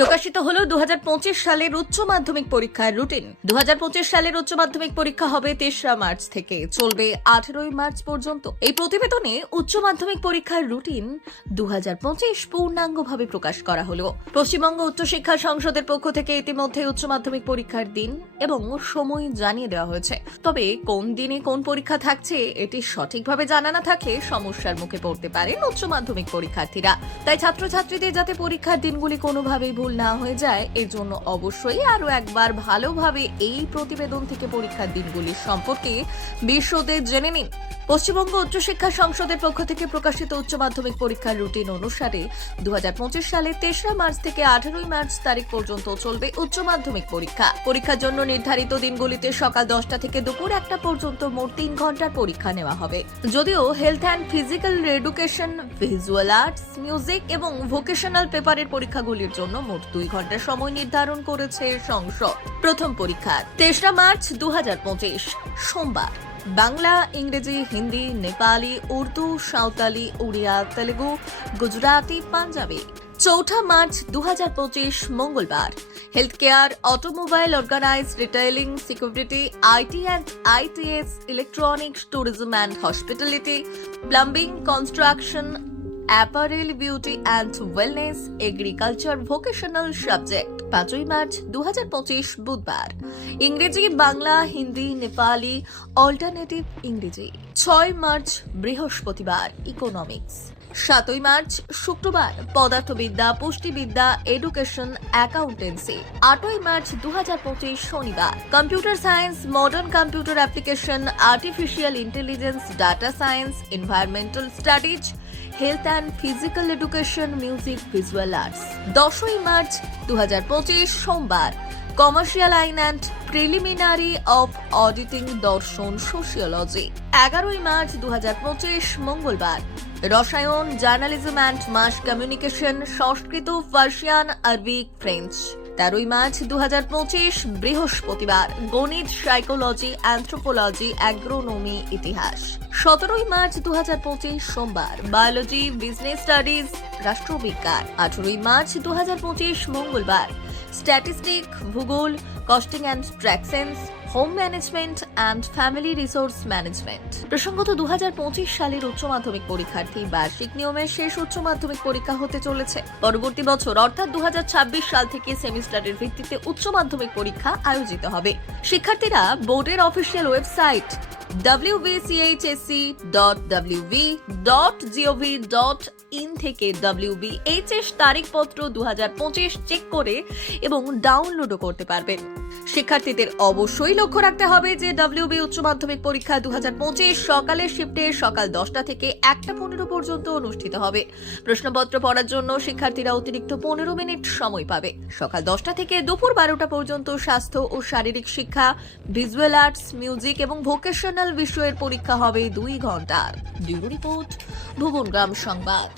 প্রকাশিত হলো দু সালের উচ্চ মাধ্যমিক পরীক্ষার রুটিন। দু হাজার পঁচিশ সালের উচ্চ মাধ্যমিক পরীক্ষা হবে তেসরা মার্চ থেকে। চলবে আঠেরোই মার্চ পর্যন্ত। এই প্রতিবেদনে উচ্চ মাধ্যমিক পরীক্ষার রুটিন দু পূর্ণাঙ্গভাবে প্রকাশ করা হলো। পশ্চিমবঙ্গ উচ্চশিক্ষা সংসদের পক্ষ থেকে ইতিমধ্যে উচ্চ মাধ্যমিক পরীক্ষার দিন এবং সময় জানিয়ে দেওয়া হয়েছে। তবে কোন দিনে কোন পরীক্ষা থাকছে, এটি সঠিকভাবে জানা না থাকলে সমস্যার মুখে পড়তে পারেন উচ্চ মাধ্যমিক পরীক্ষার্থীরা। তাই ছাত্রছাত্রীদের যাতে পরীক্ষার দিনগুলি কোনোভাবেই ভুল না হয়ে যায় এর জন্য অবশ্যই আরও একবার ভালোভাবে এই প্রতিবেদন থেকে পরীক্ষার দিনগুলির সম্পর্কে বিশদে জেনে নিন। পশ্চিমবঙ্গ উচ্চশিক্ষা সংসদের পক্ষ থেকে প্রকাশিত উচ্চ মাধ্যমিক পরীক্ষার রুটিন অনুসারে দু হাজার পঁচিশ সালে তেসরা মার্চ থেকে আঠারোই মার্চ তারিখ পর্যন্ত চলবে উচ্চ মাধ্যমিক পরীক্ষা। পরীক্ষার জন্য নির্ধারিত দিনগুলিতে সকাল দশটা থেকে দুপুর একটা পর্যন্ত মোট তিন ঘণ্টার পরীক্ষা নেওয়া হবে। যদিও health and physical education visual arts music এবং ভোকেশনাল পেপারের পরীক্ষাগুলির জন্য মোট দুই ঘণ্টা সময় নির্ধারণ করেছে সংসদ। প্রথম পরীক্ষা তেসরা মার্চ দু হাজার পঁচিশ, সোমবার। বাংলা, ইংরেজি, হিন্দি, নেপালি, উর্দু, সাঁওতালি উড়িয়া তেলেগু, গুজরাটি, পাঞ্জাবি। চৌঠা মার্চ দু হাজার পঁচিশ, মঙ্গলবার। Health care automobile organise retailing, security, IT and ITS, electronics, tourism and hospitality, plumbing, construction apparel beauty and wellness agriculture vocational subject, পাঁচই মার্চ দু হাজার পঁচিশ বুধবার। ইংরেজি, বাংলা, হিন্দি, নেপালি, অল্টারনেটিভ ইংরেজি। ছয় মার্চ বৃহস্পতিবার, ইকোনমিক্স। সাতই মার্চ শুক্রবার, পদার্থবিদ্যা, পুষ্টিবিদ্যা, এডুকেশন, অ্যাকাউন্টেন্সি। আটই মার্চ দু হাজার পঁচিশ শনিবার, computer science, modern computer application, artificial intelligence, data science, environmental studies health and physical education music visual arts দশই মার্চ দু সোমবার কমার্শিয়াল আইন অ্যান্ড প্রিলিমিনারি অফ অডিটিং দর্শন সোশিওলজি এগারোই মার্চ দু হাজার পঁচিশ মঙ্গলবার, রসায়ন journalism and mass communication Sanskrit Persian Arabic French তেরোই মার্চ দু হাজার পঁচিশ, বৃহস্পতিবার। গণিত সাইকোলজি অ্যান্থ্রোপোলজি অ্যাগ্রোনমি ইতিহাস। সতেরোই মার্চ দু হাজার পঁচিশ, সোমবার। বায়োলজি বিজনেস স্টাডিজ রাষ্ট্রবিজ্ঞান। আঠেরোই মার্চ দু হাজার পঁচিশ, মঙ্গলবার। স্ট্যাটিস্টিক ভূগোল costing and taxation home management and family resource management. প্রসঙ্গত দুহাজার পঁচিশ সালের উচ্চ মাধ্যমিক পরীক্ষার্থী বার্ষিক নিয়মে শেষ উচ্চ মাধ্যমিক পরীক্ষা হতে চলেছে। পরবর্তী বছর, অর্থাৎ দুহাজার ছাব্বিশ সাল থেকে সেমিস্টারের ভিত্তিতে উচ্চ মাধ্যমিক পরীক্ষা আয়োজিত হবে। শিক্ষার্থীরা বোর্ডের অফিসিয়াল ওয়েবসাইট wbchsc.wv.gov.in থেকে wbhs তারিখপত্র দু হাজার পঁচিশ চেক করে এবং ডাউনলোডও করতে পারবেন। শিক্ষার্থীদের অবশ্যই লক্ষ্য রাখতে হবে যে ডাব্লিউবি উচ্চ মাধ্যমিক পরীক্ষা দু হাজার পঁচিশ সকালের শিফটে সকাল দশটা থেকে একটা পনেরো পর্যন্ত অনুষ্ঠিত হবে। প্রশ্নপত্র পড়ার জন্য শিক্ষার্থীরা অতিরিক্ত পনেরো মিনিট সময় পাবে। সকাল দশটা থেকে দুপুর বারোটা পর্যন্ত স্বাস্থ্য ও শারীরিক শিক্ষা ভিজুয়াল আর্টস মিউজিক এবং ভোকেশনাল বিষয়ের পরীক্ষা হবে দুই ঘণ্টার ব্যুরো রিপোর্ট, ভুবনগ্রাম সংবাদ।